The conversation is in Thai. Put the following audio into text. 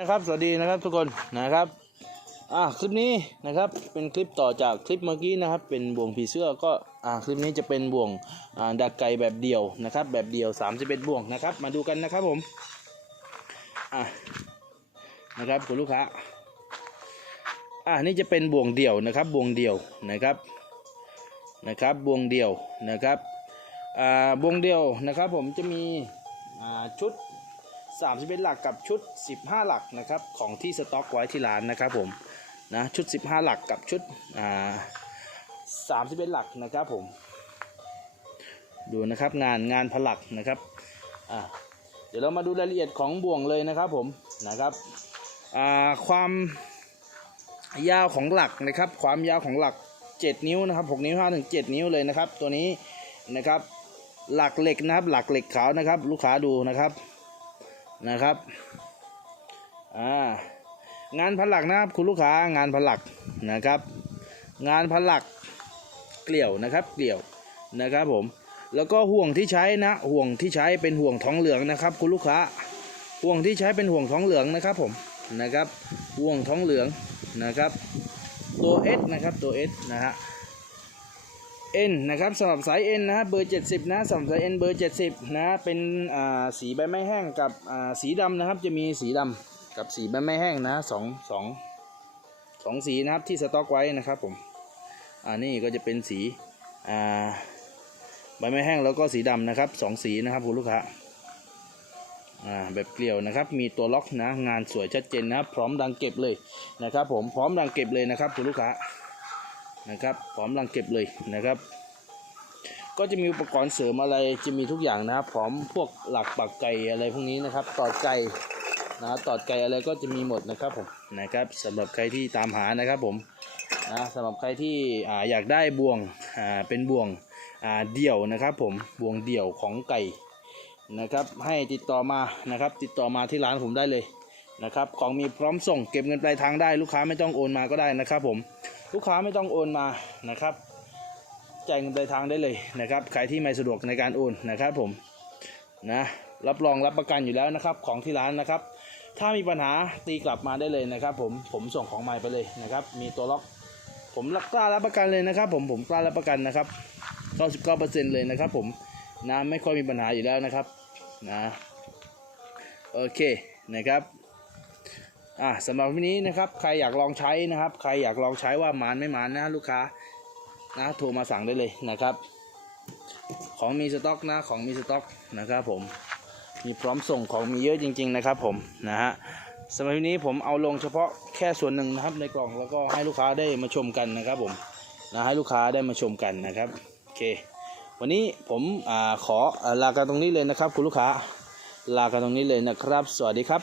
นะครับสวัสดีนะครับทุกคนนะครับอ่าคลิปนี้นะครับเป็นคลิปต่อจากคลิปเมื่อกี้นะครับ เป็นบ่วงผีเสื้อก็อ่าคลิปนี้จะเป็นบ่วงอ่าดักไก่แบบเดี่ยวนะครับ แบบเดี่ยว31บ่วงนะครับ มาดูกันนะครับผมอ่านะครับคุณลูกค้าอ่านี่จะเป็นบ่วงเดี่ยวนะครับบ่วงเดี่ยวนะครับนะครับบ่วงเดี่ยวนะครับอ่าบ่วงเดี่ยวนะครับ ผมจะมีอ่าชุด 31 หลักกับชุด 15 หลักนะครับของที่สต็อกไว้ที่ร้านนะครับผมนะชุด 15 หลักกับชุดอ่า31 หลักนะครับผมดูนะครับงานงานผลักนะครับอ่าเดี๋ยวเรามาดูรายละเอียดของบ่วงเลยนะครับผมนะครับอ่าความยาวของหลักนะครับ ความยาวของหลัก 7 นิ้วนะครับ 6 นิ้ว5ถึง7นิ้วเลยนะครับ ตัวนี้นะครับ หลักเหล็กนะครับ หลักเหล็กขาวนะครับ ลูกค้าดูนะครับ นะครับอ่างานผลักนะครับคุณลูกค้างานผลักนะครับ งานผลักเกลี่ยวนะครับเกลี่ยวนะครับผมแล้วก็ห่วงที่ใช้นะห่วงที่ใช้เป็นห่วงทองเหลืองนะครับ คุณลูกค้าห่วงที่ใช้เป็นห่วงทองเหลืองนะครับผมนะครับห่วงทองเหลืองนะครับ ตัว S นะครับตัว S นะฮะ N นะครับสำหรับสาย N นะฮะเบอร์ 70 นะสำหรับสาย N เบอร์ 70 นะเป็นอ่าสีใบไม้แห้งกับอ่าสีดำนะครับจะมีสีดำกับสีใบไม้แห้งนะสองสองสองสีนะครับที่สต็อกไว้นะครับผมอ่านี่ก็จะเป็นสีอ่าใบไม้แห้งแล้วก็สีดำนะครับสองสีนะครับคุณลูกค้าอ่าแบบเกลียวนะครับมีตัวล็อกนะงานสวยชัดเจนนะพร้อมดังเก็บเลยนะครับผมพร้อมดังเก็บเลยนะครับคุณลูกค้า นะครับพร้อมรังเก็บเลยนะครับ ก็จะมีอุปกรณ์เสริมอะไรจะมีทุกอย่างนะครับพร้อมพวกหลักปักไก่อะไรพวกนี้นะครับตอดไก่นะตอดไก่อะไรก็จะมีหมดนะครับผมนะครับสำหรับใครที่ตามหานะครับผมนะสำหรับใครที่อ่าอยากได้บ่วงอ่าเป็นบ่วงอ่าเดี่ยวนะครับผมบ่วงเดี่ยวของไก่นะครับ ให้ติดต่อมานะครับ ติดต่อมาที่ร้านผมได้เลยนะครับ ของมีพร้อมส่งเก็บเงินปลายทางได้ลูกค้าไม่ต้องโอนมาก็ได้นะครับผม ลูกค้าไม่ต้องโอนมานะครับจ่ายเงินปลายทางได้เลยนะครับใครที่ไม่สะดวกในการโอนนะครับผมนะรับรองรับประกันอยู่แล้วนะครับของที่ร้านนะครับ ถ้ามีปัญหาตีกลับมาได้เลยนะครับ ผมผมส่งของใหม่ไปเลยนะครับ มีตัวล็อก ผมรักล้ารับประกันเลยนะครับ ผมผมกล้ารับประกันนะครับ99%เลยนะครับ ผมนะไม่ค่อยมีปัญหาอยู่แล้วนะครับนะโอเคนะครับ อ่าสำหรับวันนี้นะครับ ใครอยากลองใช้นะครับ ใครอยากลองใช้ว่ามานไม่มานนะลูกค้านะโทรมาสั่งได้เลยนะครับ ของมีสต็อกนะของมีสต็อกนะครับผมมีพร้อมส่งของมีเยอะจริง ๆ นะครับผมนะฮะสำหรับวันนี้ผมเอาลงเฉพาะแค่ส่วนหนึ่งนะครับในกล่องแล้วก็ให้ลูกค้าได้มาชมกันนะครับผมนะให้ลูกค้าได้มาชมกันนะครับโอเค วันนี้ผมอ่าขอลากันตรงนี้เลยนะครับ คุณลูกค้าลากันตรงนี้เลยนะครับ สวัสดีครับ